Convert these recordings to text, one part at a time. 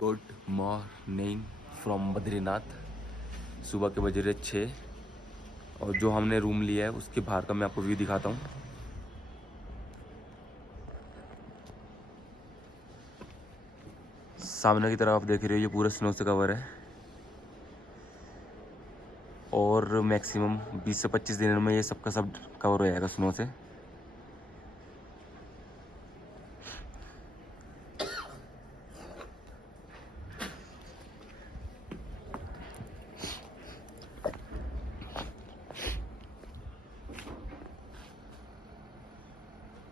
Good morning from Badrinath. सुबह के बज रहे 6 और जो हमने रूम लिया है उसके बाहर का मैं आपको व्यू दिखाता हूँ। सामने की तरफ आप देख रहे हो ये पूरा स्नो से कवर है और मैक्सिमम 20 से 25 दिन में ये सबका सब कवर हो जाएगा स्नो से।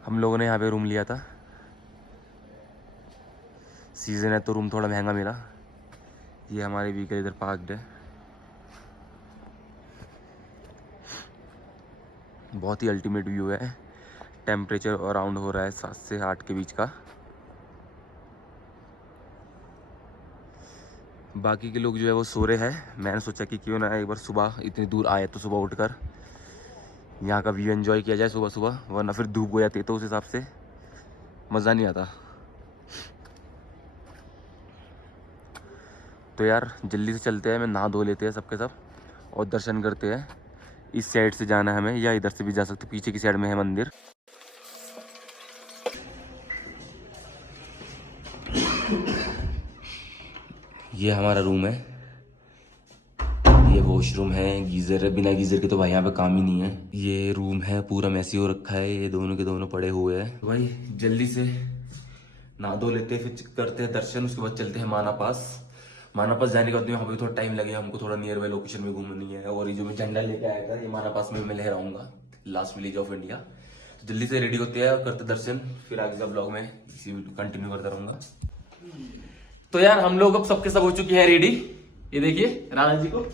हम लोगों ने यहाँ पे रूम लिया था, सीज़न है तो रूम थोड़ा महंगा मिला। ये हमारे व्हीकल इधर पार्क्ड है। बहुत ही अल्टीमेट व्यू है। टेम्परेचर अराउंड हो रहा है 7 से 8 के बीच का। बाकी के लोग जो है वो सो रहे हैं। मैंने सोचा कि क्यों ना एक बार सुबह इतनी दूर आए तो सुबह उठकर यहाँ का व्यू एंजॉय किया जाए सुबह सुबह, वरना फिर धूप हो जाती है तो उस हिसाब से मज़ा नहीं आता। तो यार जल्दी से चलते हैं, मैं नहा धो लेते हैं सबके सब और दर्शन करते हैं। इस साइड से जाना है हमें या इधर से भी जा सकते, पीछे की साइड में है मंदिर। ये हमारा रूम है, ये वॉशरूम है, गीज़र है। बिना गीज़र के तो भाई यहाँ पे काम ही नहीं है। ये रूम है पूरा मैसी हो रखा है, ये दोनों के दोनों पड़े हुए हैं। भाई जल्दी से नहा धो लेते हैं, फिर करते हैं दर्शन, उसके बाद चलते हैं माना पास। माना पास जाने के बाद वहाँ पे थोड़ा टाइम लगेगा, हमको थोड़ा नियर बाई लोकेशन में घूमनी है। और ये जो मैं झंडा लेके आया था ये माना पास में मैं लहराऊंगा, लास्ट विलेज ऑफ इंडिया। तो जल्दी से रेडी होते हैं और करते दर्शन, फिर आगे का ब्लॉग में इसी कंटिन्यू करता रहूंगा। तो यार हम लोग अब सबके सब हो चुके हैं रेडी। ये देखिए राणा जी को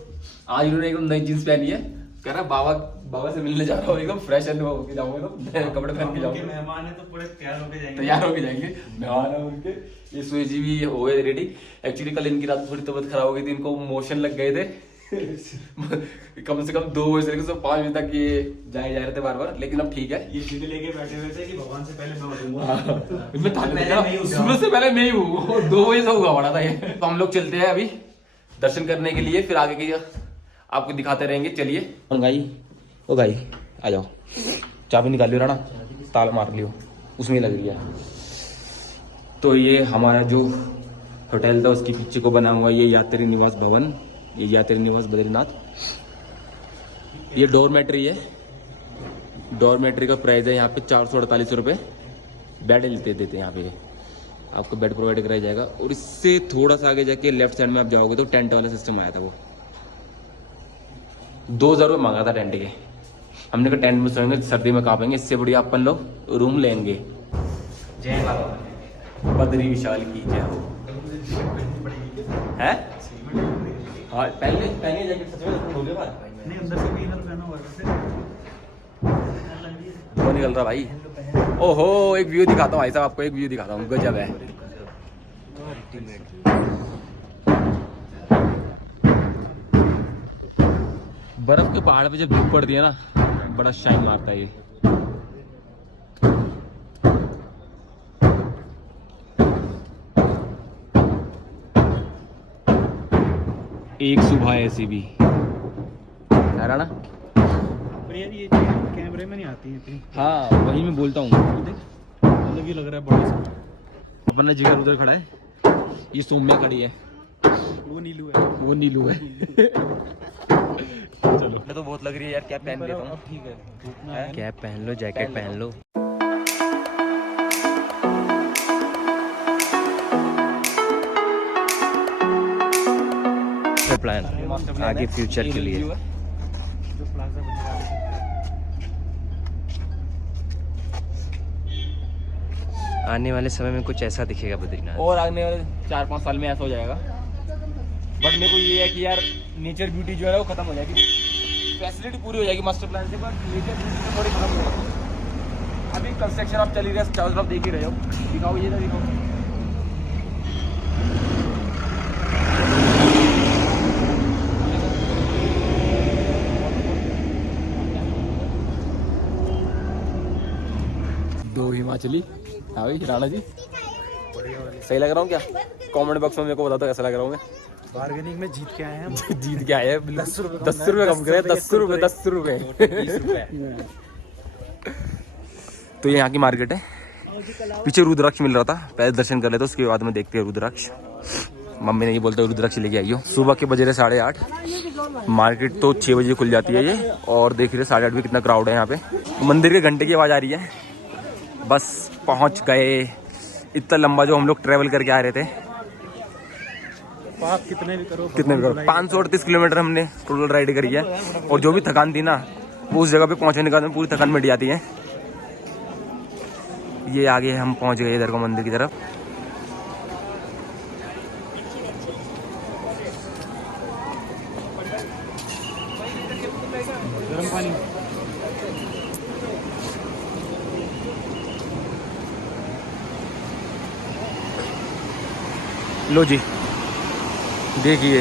आज इन्होंने एकदम नई जींस पहनी है। कह रहा बाबा से मिलने जा रहा हूँ, एकदम फ्रेश होके जाऊंगा, तो कपड़े पहन के जाऊंगा। मेहमान है तो पूरे तैयार होके जाएंगे। मेहमान है उनके। ये सुई जी भी हो गए रेडी। एक्चुअली कल इनकी रात थोड़ी तबीयत खराब हो गई थी, इनको मोशन लग गए थे। कम से कम 2 बजे से 5 बजे तक ये जा रहे थे बार बार, लेकिन अब ठीक है। ये जिद लेके बैठे हुए थे कि भगवान से पहले मैं उठूंगा। सुबह से पहले मैं ही हूँ, 2 बजे से हुआ पड़ा था ये। तो हम लोग चलते हैं अभी दर्शन करने के लिए, फिर आगे की आपको दिखाते रहेंगे। चलिए ओ भाई आ जाओ, चाबी निकाल लियो राणा, ताला मार लियो, उसमें लग रही है। तो ये हमारा जो होटल था उसके पीछे को बना हुआ ये यात्री निवास भवन, ये यात्री निवास बद्रीनाथ। ये डोरमेट्री है। डोरमेट्री का प्राइस है यहाँ पे 448 रुपये। बेड देते हैं यहाँ पे, आपको बेड प्रोवाइड कराया जाएगा। और इससे थोड़ा सा आगे जाके लेफ्ट साइड में आप जाओगे तो टेंट वाला सिस्टम आया था। वो 2000 रुपये मांगा था टेंट के। हमने कहा टेंट में सोएंगे, सर्दी में कांपेंगे, इससे बढ़िया अपन लोग रूम लेंगे। जय बाबा बद्री विशाल की जय हो। है हाँ पहले जैकेट सच में हो गया बात नहीं, अंदर से भी इधर पहना हुआ है। वो निकल रहा भाई। ओहो एक व्यू दिखाता हूँ भाई साहब आपको, एक व्यू दिखाता हूँ, गजब है। बर्फ के पहाड़ पे जब धूप पड़ती है ना, बड़ा शाइन मारता है ये। एक सुबह ऐसी भी है ना। पर यार ये चीज़ कैमरे में नहीं आती है इतनी। हाँ वही मैं बोलता हूँ, अलग ही लग रहा है बड़ा सा। अपना जिगर उधर खड़ा है, ये सोम्या खड़ी है, वो नीलू है। चलो तो बहुत लग रही है यार, कैप पहन लेता हूँ। ठीक है, कैप पहन लो, जैकेट पहन लो। प्लान आगे फ्यूचर के लिए। जो प्लाजा बनेगा आने वाले समय में कुछ ऐसा दिखेगा बद्रीनाथ। और आने वाले 4-5 साल में ऐसा हो जाएगा। बट मेरे को ये है कि यार नेचर ब्यूटी जो है वो खत्म हो जाएगी, फैसिलिटी पूरी हो जाएगी मास्टर प्लान से, पर नेचर ब्यूटी थोड़ी खत्म हो जाएगी। अभी कंस्ट्रक्शन आप चल ही रहे, चारों तरफ देख ही रहे हो। दिखाओ ये ना, दिखाओ दो हिमाचली। हाँ भाई राणा जी सही लग रहा हूँ क्या? कमेंट बॉक्स में मेरे को बता दो कैसा लग रहा हूँ मैं। बार्गेनिंग में जीत के आए हैं हम। जीत के आए हैं। 10 रुपये कम करे, 10 रुपये। तो ये यहाँ की मार्केट है। पीछे रुद्राक्ष मिल रहा था, पहले दर्शन कर लेते उसके बाद में देखते हैं रुद्राक्ष। मम्मी ने ये बोलते रुद्राक्ष लेके आई हो। सुबह के बजे 8:30। मार्केट तो 6 बजे खुल जाती है ये, और देख रहे 8:30 भी कितना क्राउड है यहाँ पे। मंदिर के घंटे की आवाज़ आ रही है। बस पहुँच गए। इतना लंबा जो हम लोग ट्रेवल करके आ रहे थे, आप कितने भी करो 538 किलोमीटर हमने टोटल राइड करी है। और जो भी थकान थी ना, वो उस जगह पे पहुँचने के बाद में पूरी थकान मिट जाती है। ये आगे हम पहुँच गए इधर को मंदिर की तरफ। गर्म पानी। लो जी, देखिए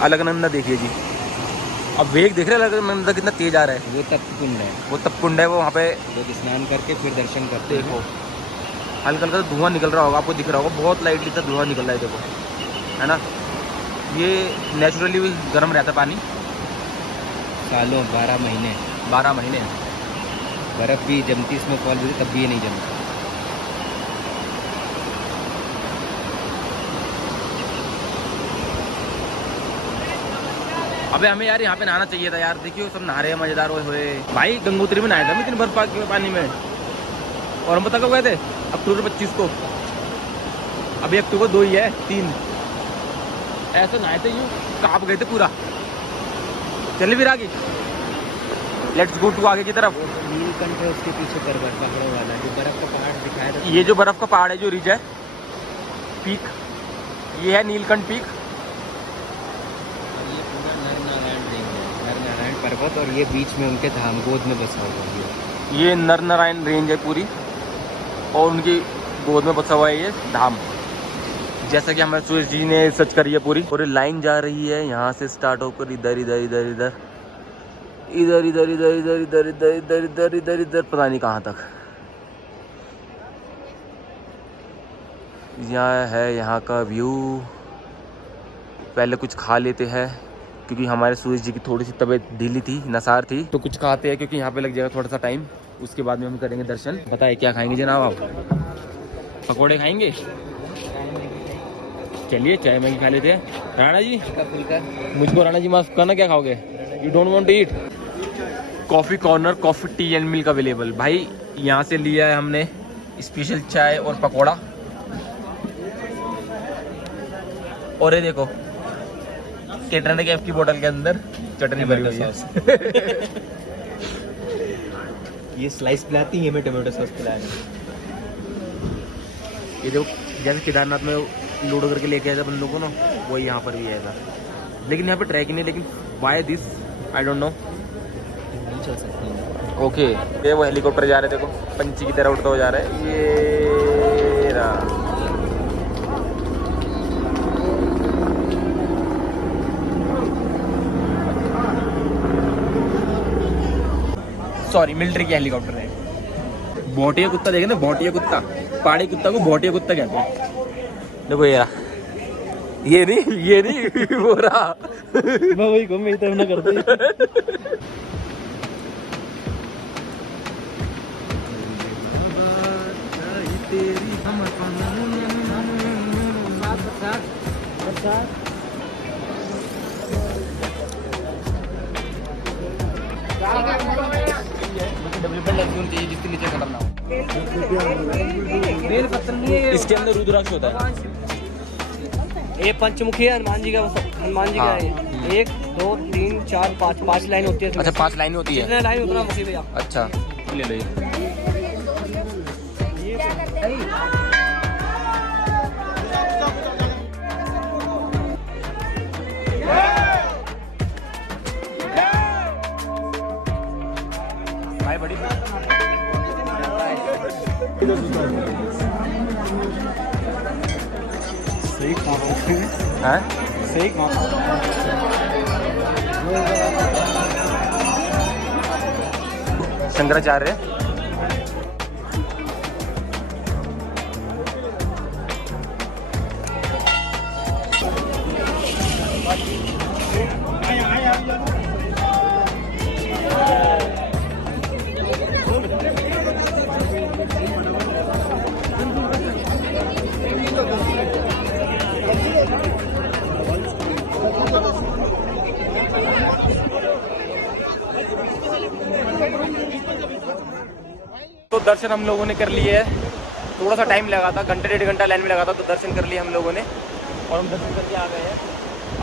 अलकनंदा देखिए जी। अब वेग देख रहे हैं अलकनंदा कितना तेज आ रहा है। वो तपकुंड है, वो तपकुंड है, वो वहाँ पे लोग स्नान करके फिर दर्शन करते हैं। देखो हल्का हल्का धुआं निकल रहा होगा, आपको दिख रहा होगा, बहुत लाइटली सा धुआं निकल रहा है। देखो है ना, ये नेचुरली भी गर्म रहता है पानी। सालों 12 महीने 12 महीने बर्फ़ भी जमती, इसमें फॉल भी तब भी ये नहीं जमता। अबे हमें यार यहाँ पे नहाना चाहिए था यार। देखियो सब नहा रहे हैं, मजेदार हुए भाई। गंगोत्री में नहाया था मैं इतनी बर्फ के पानी में। और हम पता कब गए थे? अक्टूबर 25 को। अभी अक्टूबर 2 ही है, 3 ऐसे नहाए थे, यूँ कांप गए थे पूरा। चले भी आगे, लेट्स गो टू आगे की तरफ। नीलकंठ है उसके पीछे पर्वत पहाड़ों वाला, जो बर्फ का पहाड़ दिखाया था। ये जो बर्फ का पहाड़ है, जो रिज है, पीक, ये है नीलकंठ पीक। ये पूरा नरनारायण रेंज है, नरनारायण पर्वत, और ये बीच में उनके धाम गोद में बसा हुआ है। ये नरनारायण रेंज है पूरी, और उनकी गोद में बसा हुआ है ये धाम। जैसा कि हमारे सूरज जी ने सर्च करी है पूरी लाइन जा रही है यहाँ से स्टार्ट होकर इधर इधर इधर इधर इधर इधर इधर इधर इधर इधर इधर इधर इधर इधर पता नहीं कहाँ तक। यहाँ है यहाँ का व्यू। पहले कुछ खा लेते हैं, क्योंकि हमारे सूरज जी की थोड़ी सी तबीयत ढीली थी, नसार थी, तो कुछ खाते हैं, क्योंकि यहाँ पे लग जाएगा थोड़ा सा टाइम। उसके बाद में हम करेंगे दर्शन। बताइए क्या खाएंगे जनाब आप? पकौड़े खाएंगे? चलिए चाय मैगी खा लेते हैं। राणा जी फुल्का, मुझको राणा जी माफ करना, क्या खाओगे? You don't want to eat? Coffee corner, coffee tea and milk available. भाई यहाँ से लिया है हमने स्पेशल चाय और पकौड़ा। और ये देखो केटरन कैफ की बोतल के अंदर चटनी भरी हुई है। ये स्लाइस पिलाती है, मैं टमाटो सॉस पिलाया। ये देखो जैसे केदारनाथ में लोड करके लेके आया था बंदों को ना, वही यहाँ पर भी आया था। लेकिन यहाँ पे ट्रैक ही नहीं, लेकिन why this I don't know. नहीं चल सकती। ओके ये वो हेलीकॉप्टर जा रहे, देखो पंछी की तरह उड़ता हुआ जा रहा है। ये रहा। सॉरी, मिलिट्री की हेलीकॉप्टर है। भोटिया कुत्ता देखे ना, भोटिया कुत्ता, पहाड़ी कुत्ता को भोटिया कुत्ता कहते हैं। देखो ये रहा, ये नहीं वो रहा। मैं वही कहूँ, मेरी तरफ ना कर दे। जिसके नीचे खतरनाक इसके अंदर रुद्राक्ष होता है। ये पंचमुखी है, हनुमान जी का, हनुमान जी का है। 1 2 3 4 5 लाइन होती है। अच्छा 5 लाइन होती है। जितने लाइन उतना मुखी भैया। अच्छा ले लो ये। भाई बड़ी सही कहा, सही कहा। शंकराचार्य दर्शन हम लोगों ने कर लिए है। थोड़ा सा टाइम लगा था, घंटे 1.5 घंटा लाइन में लगा था, तो दर्शन कर लिए हम लोगों ने और हम दर्शन करके आ गए हैं।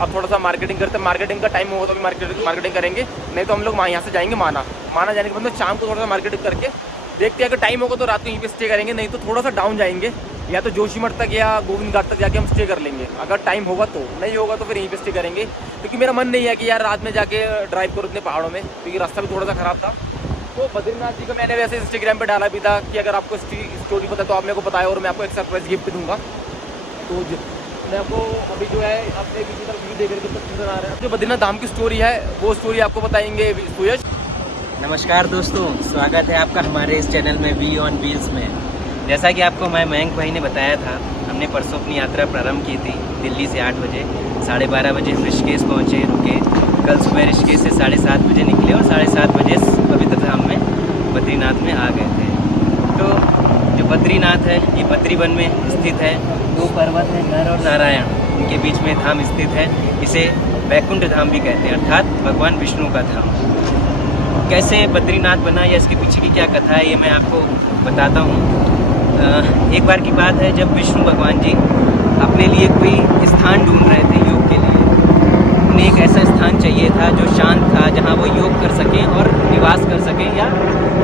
अब थोड़ा सा मार्केटिंग करते हैं, मार्केटिंग का टाइम होगा तो मार्केटिंग करेंगे, नहीं तो हम लोग यहाँ से जाएंगे माना जाने के बाद में शाम को थोड़ा सा मार्केटिंग करके देखते हैं। अगर टाइम होगा तो रात को यहीं पे स्टे करेंगे, नहीं तो थोड़ा सा डाउन जाएंगे, या तो जोशीमठ तक या गोविंद घाट तक जाके हम स्टे कर लेंगे। अगर टाइम होगा तो, नहीं होगा तो फिर यहीं पे स्टे करेंगे, क्योंकि मेरा मन नहीं है कि यार रात में जाके ड्राइव करो इतने पहाड़ों में, क्योंकि रास्ता भी थोड़ा सा ख़राब था। तो बद्रीनाथ जी का मैंने वैसे इंस्टाग्राम पे डाला भी था कि अगर आपको स्टोरी पता है तो आप मेरे को बताएं और मैं आपको एक सरप्राइज गिफ्ट दूंगा। तो मैं आपको अभी जो है अपने वीडियो पर व्यू देख करके नजर आ रहा है, जो बद्रीनाथ धाम की स्टोरी है वो स्टोरी आपको बताएंगे सुयश। नमस्कार दोस्तों, स्वागत है आपका हमारे इस चैनल में वी ऑन व्हील्स में। जैसा कि आपको मैं मयंक भाई ने बताया था, हमने परसों अपनी यात्रा प्रारंभ की थी दिल्ली से 8 बजे, 12:30 बजे हम ऋषिकेश पहुँचे, रुके। कल सुबह ऋषिकेश से 7:30 बजे निकले और 7:30 बजे पवित्र धाम में बद्रीनाथ में आ गए थे। तो जो बद्रीनाथ है ये बद्रीवन में स्थित है। 2 पर्वत है, नर और नारायण, इनके बीच में धाम स्थित है। इसे वैकुंठ धाम भी कहते हैं, अर्थात भगवान विष्णु का धाम। कैसे बद्रीनाथ बना या इसके पीछे की क्या कथा है ये मैं आपको बताता हूँ। एक बार की बात है जब विष्णु भगवान जी अपने लिए कोई स्थान ढूंढ रहे थे योग के लिए। उन्हें एक ऐसा स्थान चाहिए था जो शांत था, जहाँ वो योग कर सकें और निवास कर सकें या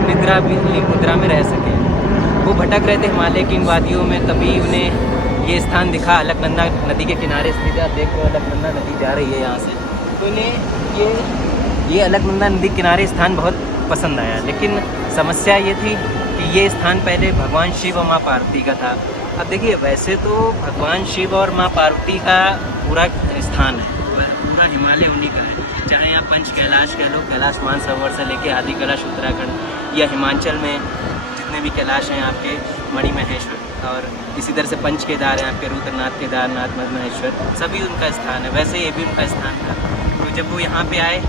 मुद्रा में रह सकें। वो भटक रहे थे हिमालय की इन वादियों में, तभी उन्हें ये स्थान दिखा। अलकनंदा नदी के किनारे स्थित है, देख रहे हो अलकनंदा नदी जा रही है यहाँ से। तो इन्हें ये अलकनंदा नदी किनारे स्थान बहुत पसंद आया, लेकिन समस्या ये थी कि ये स्थान पहले भगवान शिव और माँ पार्वती का था। अब देखिए, वैसे तो भगवान शिव और माँ पार्वती का पूरा स्थान है, पूरा हिमालय उन्हीं का है। चाहे आप पंच कैलाश कह लो, कैलाश मानसरोवर से लेके आदि कैलाश उत्तराखंड, या हिमाचल में जितने भी कैलाश हैं आपके, मणिमहेश्वर, और इसी तरह से पंच केदार हैं आपके, रुद्रनाथ, केदारनाथ, मणिमहेश्वर, सभी उनका स्थान है। वैसे ये भी उनका स्थान था। तो जब वो यहाँ पे आए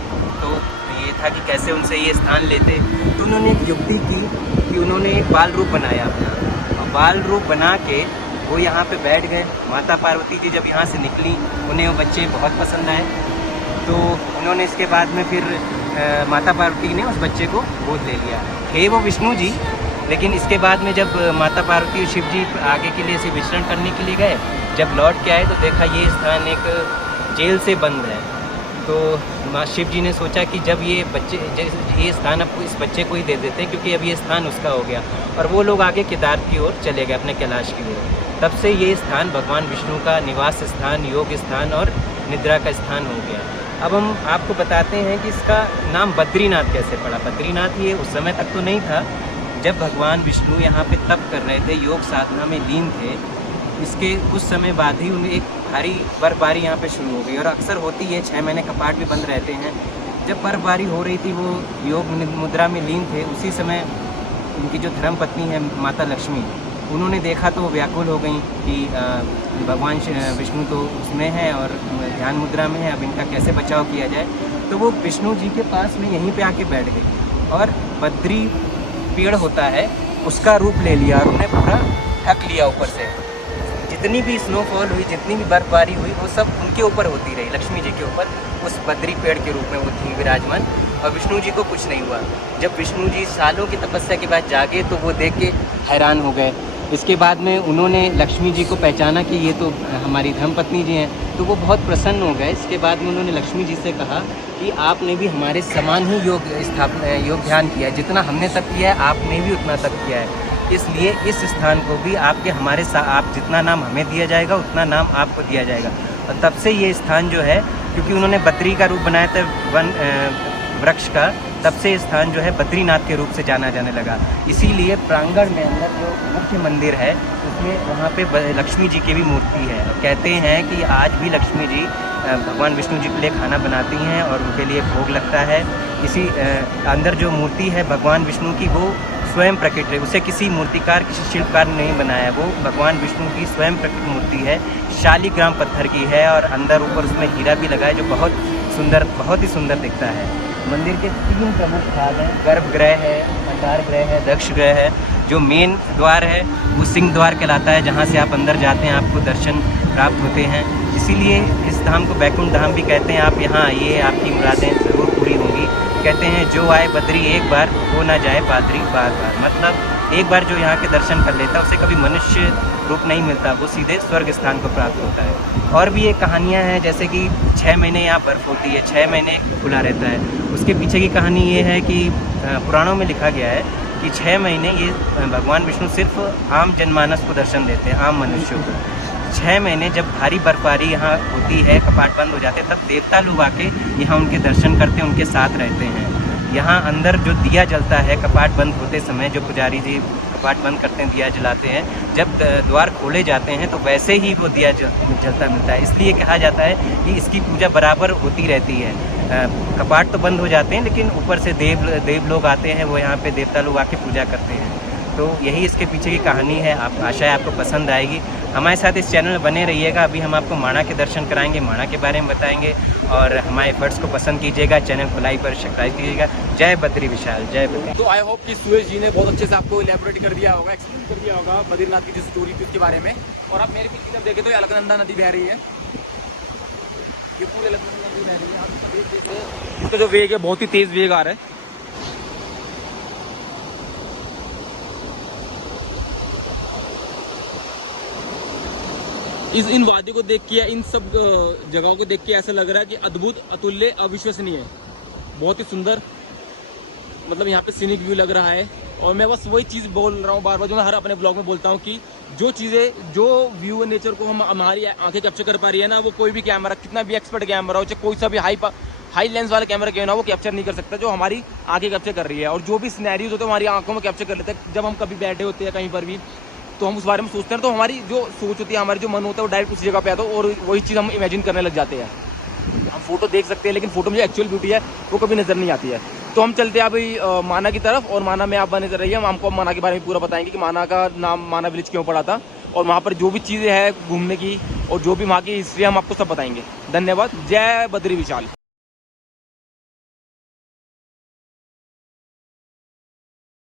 तो ये था कि कैसे उनसे ये स्थान लेते। तो उन्होंने एक युक्ति की कि उन्होंने एक बाल रूप बनाया अपना, और बाल रूप बना के वो यहाँ पे बैठ गए। माता पार्वती जी जब यहाँ से निकली, उन्हें वो बच्चे बहुत पसंद आए। तो उन्होंने इसके बाद में फिर माता पार्वती ने उस बच्चे को गोद ले लिया। थे वो विष्णु जी, लेकिन इसके बाद में जब माता पार्वती और शिव जी आगे के लिए इसे विचरण करने के लिए गए, जब लौट के आए तो देखा ये स्थान एक जेल से बंद है। तो माँ शिव जी ने सोचा कि जब ये स्थान अब इस बच्चे को ही दे देते हैं, क्योंकि अब ये स्थान उसका हो गया। और वो लोग आगे केदार की ओर चले गए, अपने कैलाश की ओर। तब से ये स्थान भगवान विष्णु का निवास स्थान, योग स्थान और निद्रा का स्थान हो गया। अब हम आपको बताते हैं कि इसका नाम बद्रीनाथ कैसे पड़ा। बद्रीनाथ ये उस समय तक तो नहीं था, जब भगवान विष्णु यहाँ पे तप कर रहे थे, योग साधना में लीन थे। इसके कुछ समय बाद ही उन्हें एक भारी बर्फबारी यहाँ पे शुरू हो गई, और अक्सर होती है, 6 महीने कपाट भी बंद रहते हैं। जब बर्फबारी हो रही थी, वो योग मुद्रा में लीन थे, उसी समय उनकी जो धर्म पत्नी है माता लक्ष्मी, उन्होंने देखा तो व्याकुल हो गई कि भगवान विष्णु तो उसमें है और ध्यान मुद्रा में है, अब इनका कैसे बचाव किया जाए। तो वो विष्णु जी के पास में यहीं पे आके बैठ गई और बद्री पेड़ होता है उसका रूप ले लिया, और उन्हें पूरा ढक लिया ऊपर से। जितनी भी स्नोफॉल हुई, जितनी भी बर्फबारी हुई, वो सब उनके ऊपर होती रही, लक्ष्मी जी के ऊपर, उस बद्री पेड़ के रूप में वो थी विराजमान। और विष्णु जी को कुछ नहीं हुआ। जब विष्णु जी सालों की तपस्या के बाद जागे तो वो देख के हैरान हो गए। इसके बाद में उन्होंने लक्ष्मी जी को पहचाना कि ये तो हमारी धर्मपत्नी जी हैं, तो वो बहुत प्रसन्न हो गए। इसके बाद में उन्होंने लक्ष्मी जी से कहा कि आपने भी हमारे समान ही योग ध्यान किया है, जितना हमने तप किया है आपने भी उतना तप किया है, इसलिए इस स्थान को भी आपके हमारे आप जितना नाम हमें दिया जाएगा उतना नाम आपको दिया जाएगा। और तब से ये स्थान जो है, क्योंकि उन्होंने बद्री का रूप बनाया था वन वृक्ष का, तब से स्थान जो है बद्रीनाथ के रूप से जाना जाने लगा। इसीलिए प्रांगण में अंदर जो मुख्य मंदिर है उसमें वहाँ पे लक्ष्मी जी की भी मूर्ति है। कहते हैं कि आज भी लक्ष्मी जी भगवान विष्णु जी के लिए खाना बनाती हैं और उनके लिए भोग लगता है। इसी अंदर जो मूर्ति है भगवान विष्णु की, वो स्वयं प्रकट है, उसे किसी मूर्तिकार, किसी शिल्पकार ने नहीं बनाया, वो भगवान विष्णु की स्वयं प्रकट मूर्ति है। शालिग्राम पत्थर की है और अंदर ऊपर उसमें हीरा भी लगा है, जो बहुत सुंदर, बहुत ही सुंदर दिखता है। मंदिर के 3 प्रमुख भाग हैं, गर्भगृह है, भंडार गृह है, दक्ष गृह है। जो मेन द्वार है वो सिंह द्वार कहलाता है, जहाँ से आप अंदर जाते हैं आपको दर्शन प्राप्त होते हैं। इसीलिए इस धाम को वैकुंठ धाम भी कहते हैं। आप यहाँ आइए, आपकी मुरादें ज़रूर पूरी होंगी। कहते हैं जो आए बद्री एक बार वो ना जाए पादरी बार बार। मतलब एक बार जो यहाँ के दर्शन कर लेता है उसे कभी मनुष्य रूप नहीं मिलता, वो सीधे स्वर्ग स्थान को प्राप्त होता है। और भी एक कहानियाँ हैं, जैसे कि 6 महीने यहाँ बर्फ़ होती है, 6 महीने खुला रहता है। उसके पीछे की कहानी ये है कि पुराणों में लिखा गया है कि 6 महीने ये भगवान विष्णु सिर्फ आम जनमानस को दर्शन देते हैं, आम मनुष्यों को। 6 महीने जब भारी बर्फबारी यहाँ होती है, कपाट बंद हो जाते हैं, तब देवता लोग आके यहाँ उनके दर्शन करते हैं, उनके साथ रहते हैं। यहाँ अंदर जो दिया जलता है कपाट बंद होते समय, जो पुजारी जी कपाट बंद करते हैं, दिया जलाते हैं, जब द्वार खोले जाते हैं तो वैसे ही वो दिया जलता मिलता है। इसलिए कहा जाता है कि इसकी पूजा बराबर होती रहती है। कपाट तो बंद हो जाते हैं लेकिन ऊपर से देव लोग आते हैं, वो यहाँ पे देवता लोग आके पूजा करते हैं। तो यही इसके पीछे की कहानी है। आशा है आपको पसंद आएगी। हमारे साथ इस चैनल में बने रहिएगा। अभी हम आपको माणा के दर्शन कराएंगे, माणा के बारे में बताएंगे, और हमारे एफर्ट्स को पसंद कीजिएगा। चैनल को लाइक और सब्सक्राइब कीजिएगा। जय बद्री विशाल, जय बद्री। तो आई होप कि सुरेश जी ने बहुत अच्छे से आपको इलेबोरेट कर दिया होगा, एक्सप्लेन कर दिया होगा बद्रीनाथ की जो स्टोरी थी उसके बारे में। और आप मेरे पीछे जब देखें तो अलकनंदा नदी बह रही है, ये पूरे अलकनंदा नदी बह रही है। आप देख सकते हैं इसका जो वेग है बहुत ही तेज वेग आ रहा है। इन वादियों को देख के या इन सब जगहों को देख के ऐसा लग रहा है कि अद्भुत, अतुल्य, अविश्वसनीय है, बहुत ही सुंदर। मतलब यहाँ पे सीनिक व्यू लग रहा है। और मैं बस वही चीज़ बोल रहा हूँ बार बार, जो मैं हर अपने ब्लॉग में बोलता हूँ कि जो चीज़ें, जो व्यू नेचर को हमारी आंखें कैप्चर कर पा रही है ना, वो कोई भी कैमरा, कितना भी एक्सपर्ट कैमरा हो, चाहे कोई सा भी हाई लेंस वाला कैमरा क्यों ना, वो कैप्चर नहीं कर सकता जो हमारी आंखें कैप्चर कर रही है। और जो भी सिनेरियोज होते हैं हमारी आंखों में कैप्चर कर लेते हैं। जब हम कभी बैठे होते हैं कहीं पर भी तो हम उस बारे में सोचते हैं, तो हमारी जो सोच होती है, हमारी जो मन होता है, वो डायरेक्ट उसी जगह पे आता है और वही चीज़ हम इमेजिन करने लग जाते हैं। हम फोटो देख सकते हैं लेकिन फोटो में जो एक्चुअल ब्यूटी है वो कभी नज़र नहीं आती है। तो हम चलते हैं अभी माना की तरफ, और माना में आप बने रही है। हम आपको माना के बारे में पूरा बताएंगे कि माना का नाम माना विलेज क्यों पड़ा था, और वहाँ पर जो भी चीज़ें हैं घूमने की और जो भी वहाँ की हिस्ट्री हम आपको सब बताएंगे। धन्यवाद। जय बद्री विशाल।